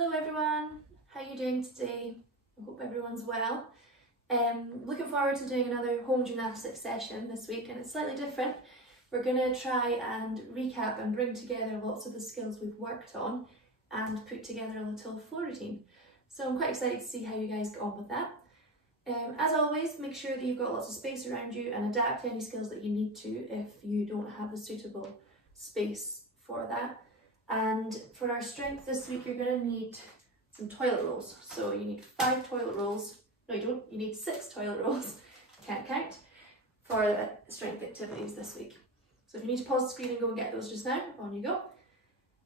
Hello everyone, how are you doing today? I hope everyone's well. Looking forward to doing another home gymnastics session this week, and it's slightly different. We're going to try and recap and bring together lots of the skills we've worked on and put together a little floor routine. So I'm quite excited to see how you guys get on with that. As always, make sure that you've got lots of space around you and adapt any skills that you need to if you don't have the suitable space for that. And for our strength this week, you're going to need some toilet rolls. So you need 5 toilet rolls. No, you don't. You need 6 toilet rolls. Can't count. For the strength activities this week. So if you need to pause the screen and go and get those just now, on you go.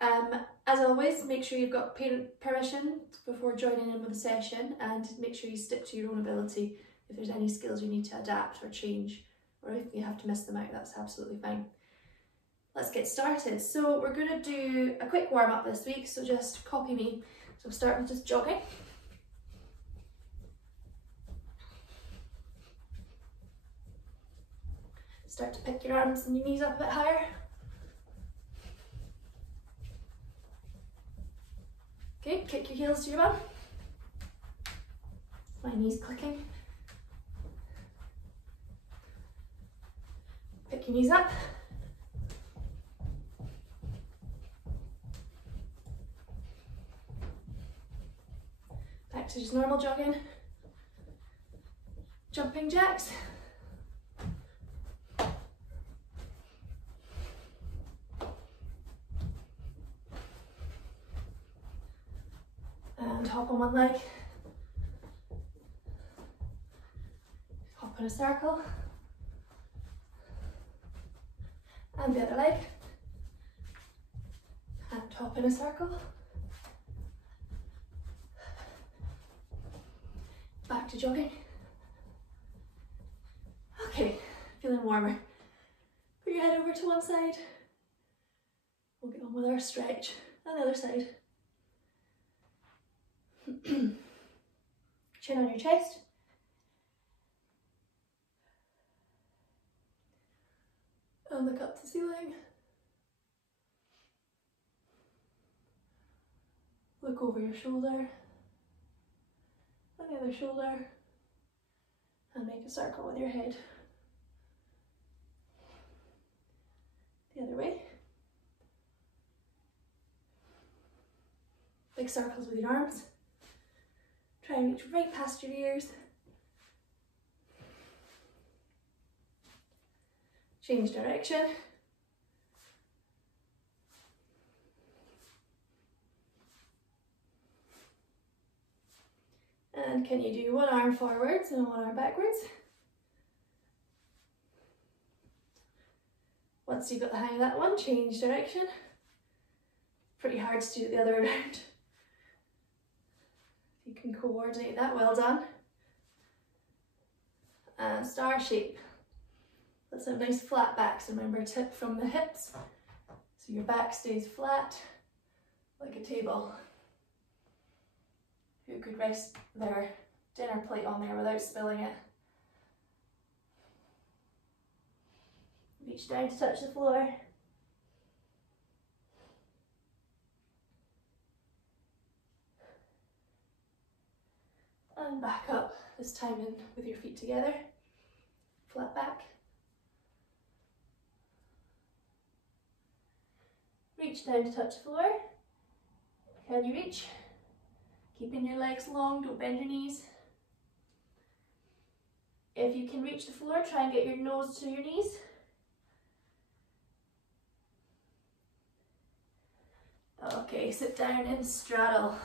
As always, make sure you've got parent permission before joining in with the session, and make sure you stick to your own ability. If there's any skills you need to adapt or change, or if you have to miss them out, that's absolutely fine. Let's get started. So we're going to do a quick warm up this week, so just copy me. So start with just jogging. Start to pick your arms and your knees up a bit higher. Okay, kick your heels to your bum. My knees clicking. Pick your knees up. Back to just normal jogging. Jumping jacks. And hop on one leg. Hop in a circle. And the other leg. And hop in a circle. Back to jogging. Okay, feeling warmer. Put your head over to one side. We'll get on with our stretch. And the other side. Chin on your chest. And look up to the ceiling. Look over your shoulder. And the other shoulder. And make a circle with your head. The other way. Big circles with your arms. Try and reach right past your ears. Change direction. And can you do one arm forwards and one arm backwards? Once you've got the hang of that one, change direction. Pretty hard to do it the other way around. You can coordinate that, well done. And star shape. Let's have nice flat backs. Remember, tip from the hips, so your back stays flat like a table. Who could rest their dinner plate on there without spilling it? Reach down to touch the floor. And back up, this time in with your feet together, flat back. Reach down to touch the floor. Can you reach? Keeping your legs long, don't bend your knees. If you can reach the floor, try and get your nose to your knees. Okay, sit down and straddle.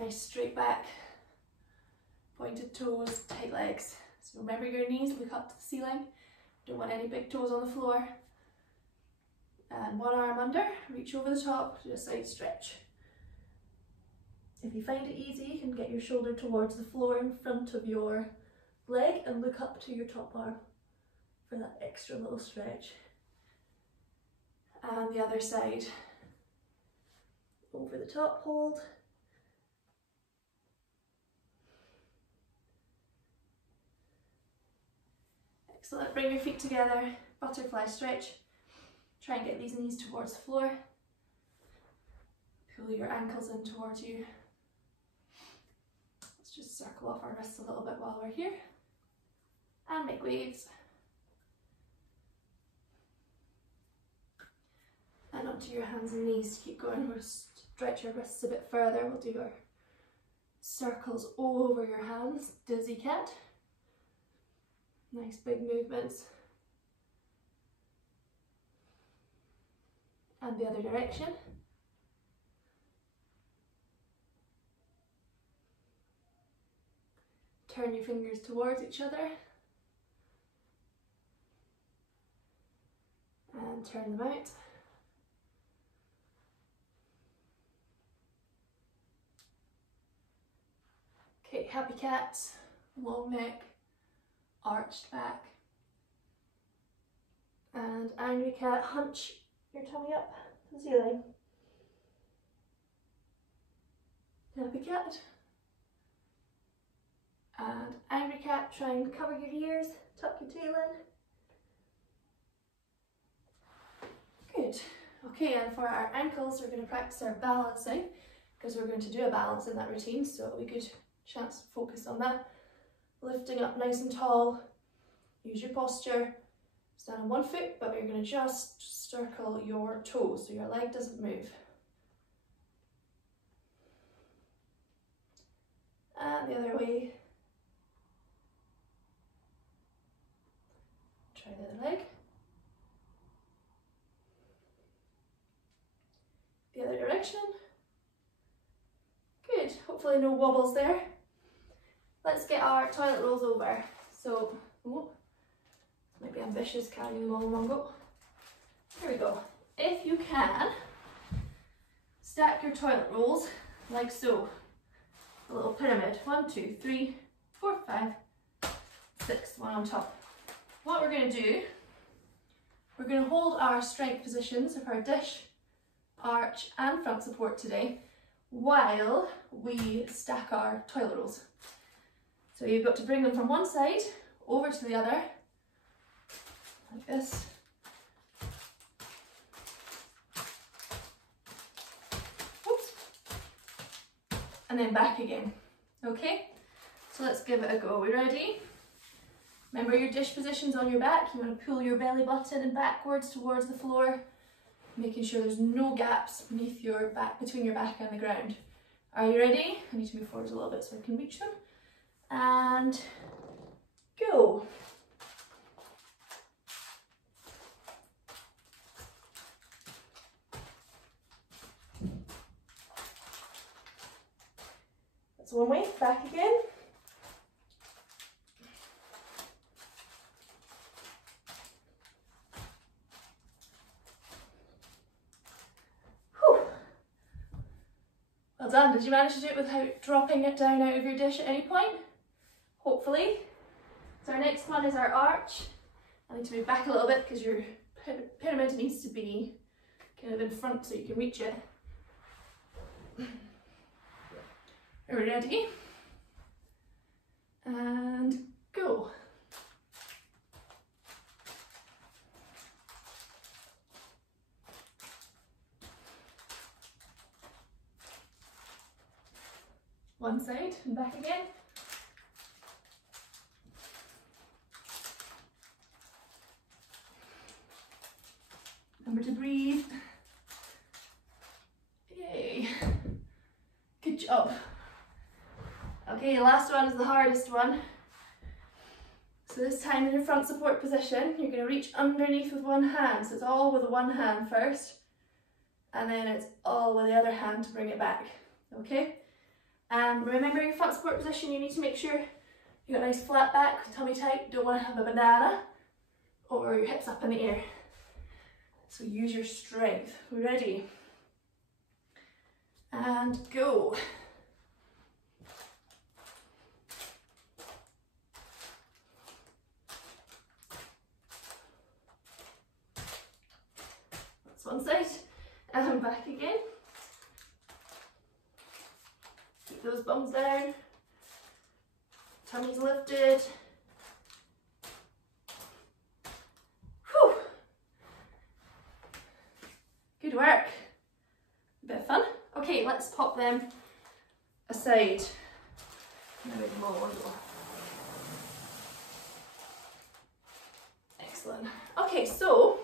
Nice straight back, pointed toes, tight legs. So remember your knees, look up to the ceiling. Don't want any big toes on the floor. And one arm under, reach over the top, do a side stretch. If you find it easy, you can get your shoulder towards the floor in front of your leg and look up to your top arm for that extra little stretch. And the other side. Over the top, hold. Excellent, bring your feet together, butterfly stretch. Try and get these knees towards the floor. Pull your ankles in towards you. Let's just circle off our wrists a little bit while we're here. And make waves. And onto your hands and knees. Keep going. We'll stretch your wrists a bit further. We'll do our circles over your hands. Dizzy cat. Nice big movements. And the other direction. Turn your fingers towards each other. And turn them out. Okay, happy cat, long neck, arched back. And angry cat, hunch your tummy up to the ceiling. Happy cat. And angry cat, try and cover your ears, tuck your tail in. Good. Okay, and for our ankles, we're going to practice our balancing because we're going to do a balance in that routine, so it'll be good chance to focus on that. Lifting up nice and tall, use your posture, stand on one foot, but you're going to just circle your toes so your leg doesn't move. And the other way. Try the other leg. The other direction. Good, hopefully no wobbles there. Let's get our toilet rolls over. So, oh, might be ambitious carrying them all in one go. Here we go. If you can, stack your toilet rolls like so. A little pyramid. 1, 2, 3, 4, 5, 6, one on top. What we're going to do, we're going to hold our strength positions of our dish, arch and front support today while we stack our toilet rolls. So you've got to bring them from one side over to the other, like this. Oops. And then back again. Okay, so let's give it a go. Are we ready? Remember your dish position's on your back. You want to pull your belly button and backwards towards the floor, making sure there's no gaps beneath your back, between your back and the ground. Are you ready? I need to move forwards a little bit so I can reach them. And go. That's one way, back again. Well done. Did you manage to do it without dropping it down out of your dish at any point? Hopefully. So our next one is our arch. I need to move back a little bit because your pyramid needs to be kind of in front so you can reach it. Are we ready? And go. One side and back again. Remember to breathe. Yay. Good job. Okay, the last one is the hardest one. So this time in your front support position, you're going to reach underneath with one hand. So it's all with one hand first, and then it's all with the other hand to bring it back. Okay? Remember your front support position, you need to make sure you got a nice flat back, tummy tight. Don't want to have a banana or your hips up in the air. So use your strength. We're ready. And go. That's one side. And back again. Keep those bums down. Tummy's lifted. Whew. Good work. A bit of fun. Okay, let's pop them aside. Now we can roll. Excellent. Okay, so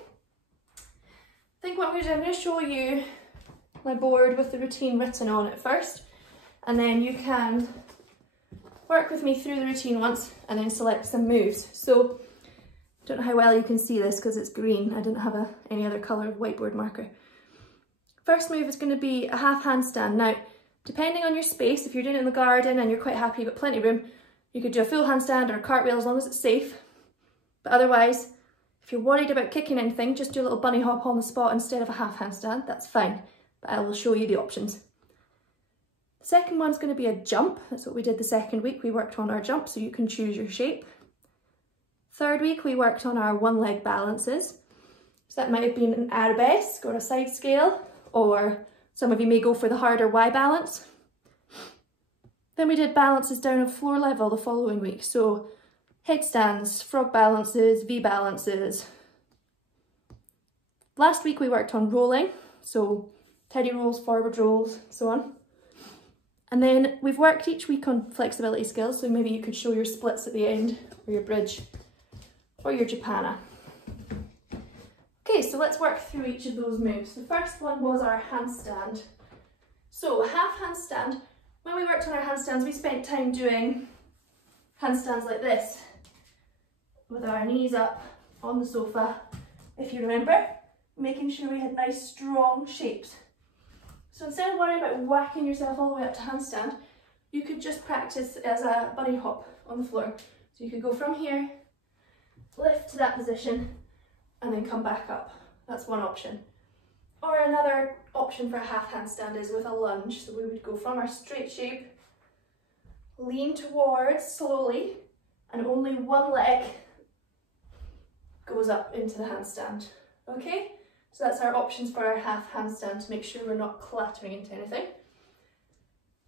I think what I'm going to show you my board with the routine written on it first, and then you can work with me through the routine once and then select some moves. So I don't know how well you can see this because it's green. I didn't have any other colour of whiteboard marker. First move is going to be a half handstand. Now, depending on your space, if you're doing it in the garden and you're quite happy, you've got plenty of room, you could do a full handstand or a cartwheel as long as it's safe. But otherwise, if you're worried about kicking anything, just do a little bunny hop on the spot instead of a half handstand. That's fine, but I will show you the options. The second one's going to be a jump. That's what we did the second week. We worked on our jump, so you can choose your shape. Third week, we worked on our one leg balances. So that might have been an arabesque or a side scale, or some of you may go for the harder Y balance. Then we did balances down at floor level the following week. So headstands, frog balances, V balances. Last week we worked on rolling, so teddy rolls, forward rolls, so on. And then we've worked each week on flexibility skills, so maybe you could show your splits at the end, or your bridge, or your japana. Okay, so let's work through each of those moves. The first one was our handstand. So half handstand. When we worked on our handstands, we spent time doing handstands like this, with our knees up on the sofa, if you remember, making sure we had nice strong shapes. So instead of worrying about whacking yourself all the way up to handstand, you could just practice as a bunny hop on the floor. So you could go from here, lift to that position, and then come back up. That's one option. Or another option for a half handstand is with a lunge. So we would go from our straight shape, lean towards slowly, and only one leg goes up into the handstand. Okay? So that's our options for our half handstand to make sure we're not clattering into anything.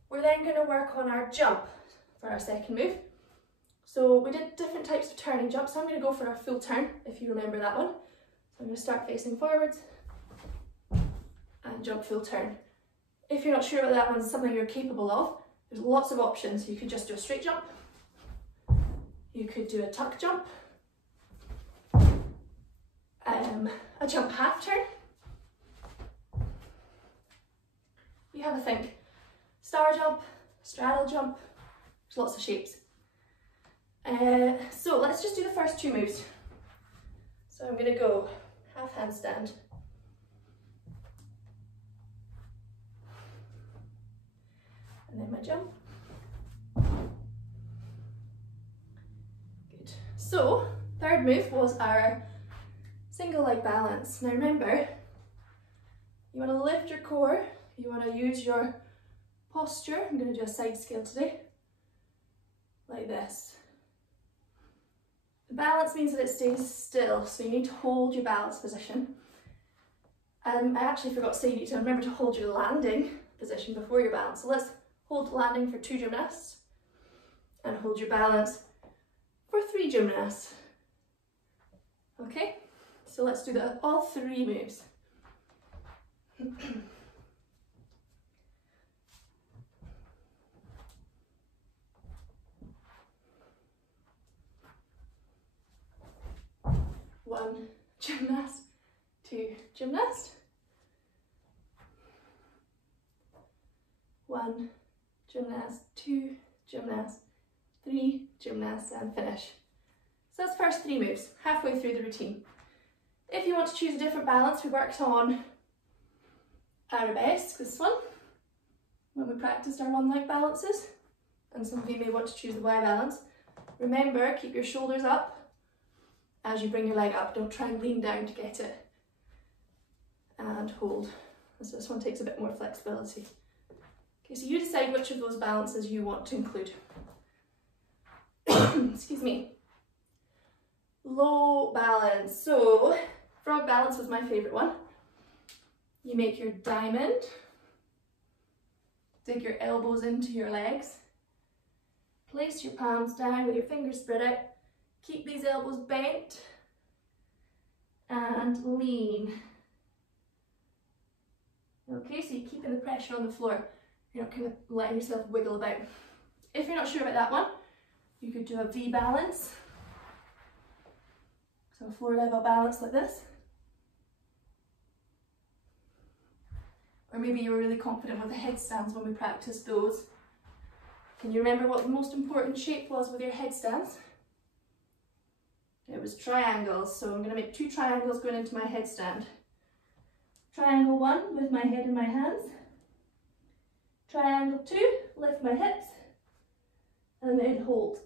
We're then going to work on our jump for our second move. So we did different types of turning jumps. So I'm going to go for our full turn, if you remember that one. So I'm going to start facing forwards and jump full turn. If you're not sure about that one's something you're capable of, there's lots of options. You could just do a straight jump. You could do a tuck jump. A jump half turn. You have a think. Star jump, straddle jump, there's lots of shapes. So let's just do the first two moves. So I'm going to go half handstand. And then my jump. Good. So, third move was our single leg balance. Now remember, you want to lift your core, you want to use your posture. I'm going to do a side scale today, like this. The balance means that it stays still, so you need to hold your balance position. I actually forgot to say you need to remember to hold your landing position before your balance. So let's hold landing for 2 gymnasts and hold your balance for 3 gymnasts. Okay? So let's do all 3 moves. One gymnast, 2 gymnast. 1 gymnast, 2 gymnast, 3 gymnasts, and finish. So that's the first 3 moves, halfway through the routine. If you want to choose a different balance, we worked on arabesque, this one, when we practiced our one leg balances, and some of you may want to choose the Y balance. Remember, keep your shoulders up as you bring your leg up. Don't try and lean down to get it. And hold. So this one takes a bit more flexibility. Okay, so you decide which of those balances you want to include. Excuse me. Low balance. So, frog balance was my favourite one. You make your diamond. Dig your elbows into your legs. Place your palms down with your fingers spread out. Keep these elbows bent. And lean. Okay, so you're keeping the pressure on the floor. You're not kind of letting yourself wiggle about. If you're not sure about that one, you could do a V balance. So a floor level balance like this. Or maybe you were really confident with the headstands when we practiced those. Can you remember what the most important shape was with your headstands? It was triangles, so I'm going to make 2 triangles going into my headstand. Triangle 1, with my head in my hands. Triangle 2, lift my hips, and then hold.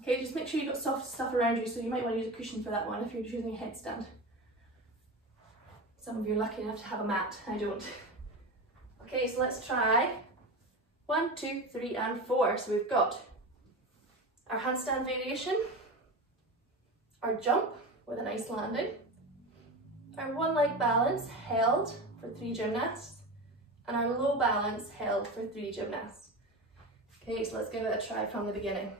Okay, just make sure you've got soft stuff around you, so you might want to use a cushion for that one if you're using a headstand. Some of you are lucky enough to have a mat, I don't. Okay, so let's try 1, 2, 3 and 4. So we've got our handstand variation, our jump with a nice landing, our one leg balance held for 3 gymnasts, and our low balance held for 3 gymnasts. Okay, so let's give it a try from the beginning.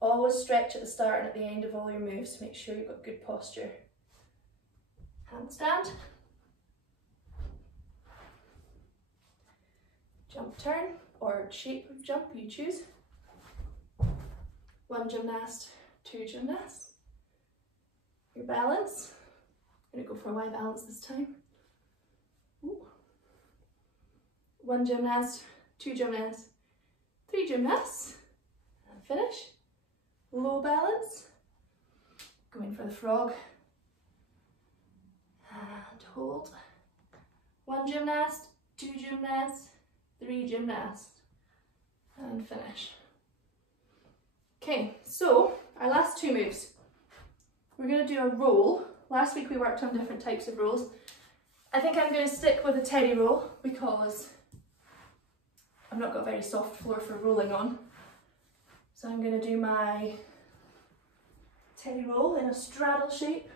Always stretch at the start and at the end of all your moves to make sure you've got good posture. Handstand, jump turn, or shape of jump, you choose. 1 gymnast, 2 gymnasts. Your balance, I'm going to go for a Y balance this time. Ooh. 1 gymnast, 2 gymnasts, 3 gymnasts, and finish. Low balance, going for the frog, and hold. 1 gymnast, 2 gymnasts, 3 gymnasts, and finish. Okay, so our last 2 moves. We're going to do a roll. Last week we worked on different types of rolls. I think I'm going to stick with a teddy roll because I've not got a very soft floor for rolling on. So I'm going to do my teddy roll in a straddle shape.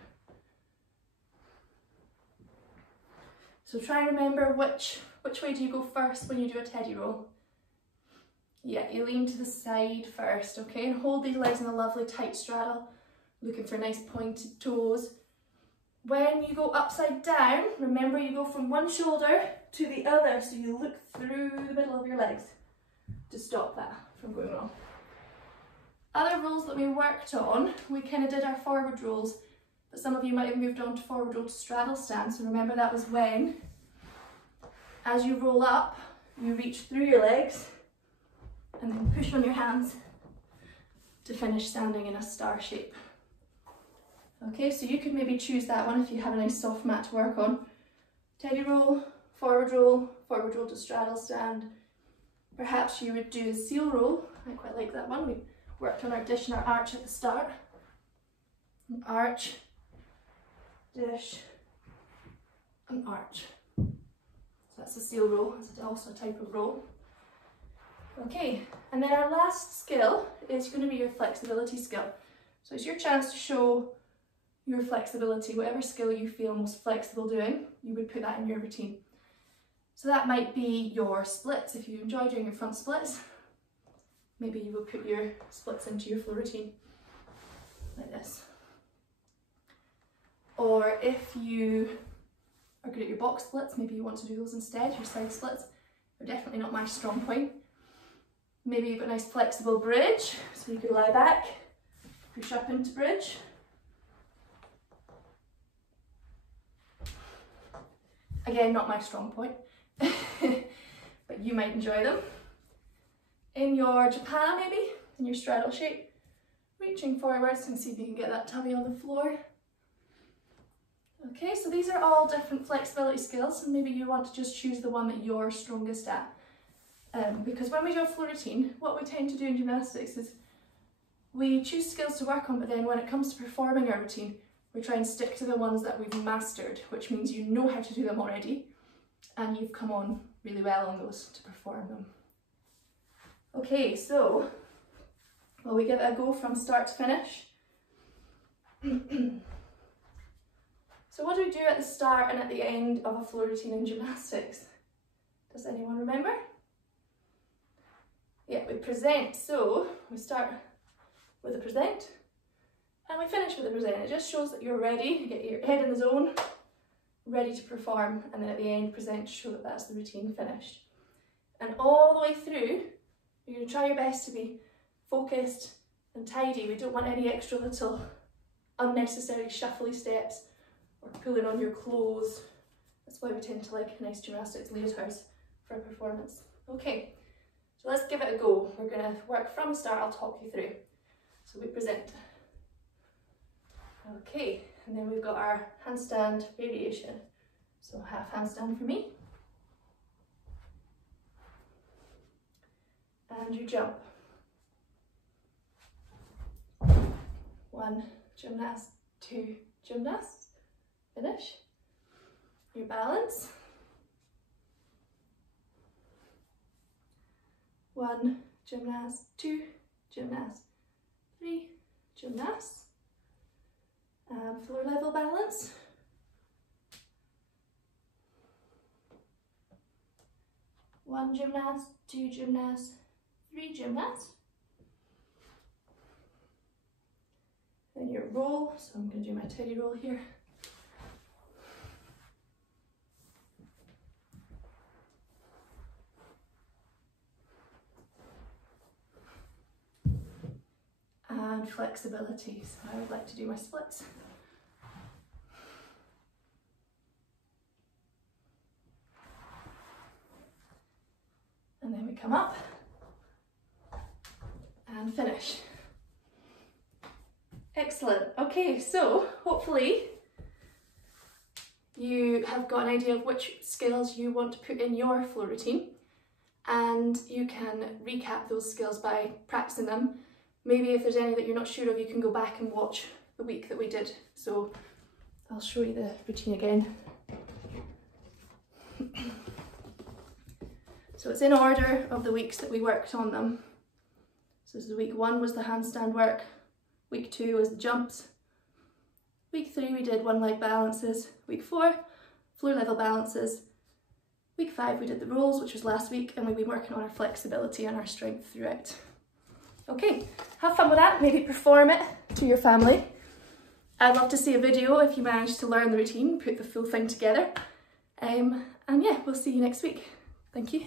So try and remember which way do you go first when you do a teddy roll. Yeah, you lean to the side first, okay? And hold these legs in a lovely tight straddle, looking for nice pointed toes. When you go upside down, remember you go from one shoulder to the other, so you look through the middle of your legs to stop that from going wrong. Other rolls that we worked on, we kind of did our forward rolls, but some of you might have moved on to forward roll to straddle stand, so remember that was when, as you roll up, you reach through your legs and then push on your hands to finish standing in a star shape. Okay, so you could maybe choose that one if you have a nice soft mat to work on. Teddy roll, forward roll to straddle stand. Perhaps you would do the seal roll. I quite like that one. We worked on our dish and our arch at the start. An arch, dish, and arch. So that's the seal roll. It's also a type of roll. Okay, and then our last skill is going to be your flexibility skill. So it's your chance to show your flexibility. Whatever skill you feel most flexible doing, you would put that in your routine. So that might be your splits. If you enjoy doing your front splits, maybe you will put your splits into your floor routine like this. Or if you are good at your box splits, maybe you want to do those instead. Your side splits are definitely not my strong point. Maybe you've got a nice flexible bridge, so you could lie back, push up into bridge. Again, not my strong point, but you might enjoy them. In your Japana maybe, in your straddle shape, reaching forwards and see if you can get that tummy on the floor. Okay, so these are all different flexibility skills, and maybe you want to just choose the one that you're strongest at. Because when we do a floor routine, what we tend to do in gymnastics is we choose skills to work on, but then when it comes to performing our routine, we try and stick to the ones that we've mastered, which means you know how to do them already, and you've come on really well on those to perform them. Okay, so will we give it a go from start to finish? So what do we do at the start and at the end of a floor routine in gymnastics? Does anyone remember? Yeah, we present. So we start with a present, And we finish with the present. It just shows that you're ready, you get your head in the zone, ready to perform, and then at the end present to show that that's the routine finished. And all the way through, you're going to try your best to be focused and tidy. We don't want any extra little unnecessary shuffly steps or pulling on your clothes. That's why we tend to like nice gymnastics leotards for a performance. Okay, so let's give it a go. We're going to work from the start. I'll talk you through. So we present. Okay, and then we've got our handstand variation. So half handstand for me. And you jump. 1 gymnast, 2 gymnasts. Finish. Your balance. 1 gymnast, 2 gymnasts, 3 gymnasts. Floor level balance. 1 gymnast, 2 gymnasts, 3 gymnasts. Then your roll, so I'm going to do my teddy roll here. And flexibility, so I would like to do my splits. And then we come up and finish. Excellent. Okay, so hopefully you have got an idea of which skills you want to put in your floor routine, and you can recap those skills by practicing them. Maybe if there's any that you're not sure of, you can go back and watch the week that we did. So I'll show you the routine again. So it's in order of the weeks that we worked on them. So this is week 1 was the handstand work, week 2 was the jumps, week 3 we did 1 leg balances, week 4 floor level balances, week 5 we did the rolls, which was last week, and we've been working on our flexibility and our strength throughout. Okay, have fun with that, maybe perform it to your family. I'd love to see a video if you manage to learn the routine, put the full thing together. And yeah, we'll see you next week. Thank you.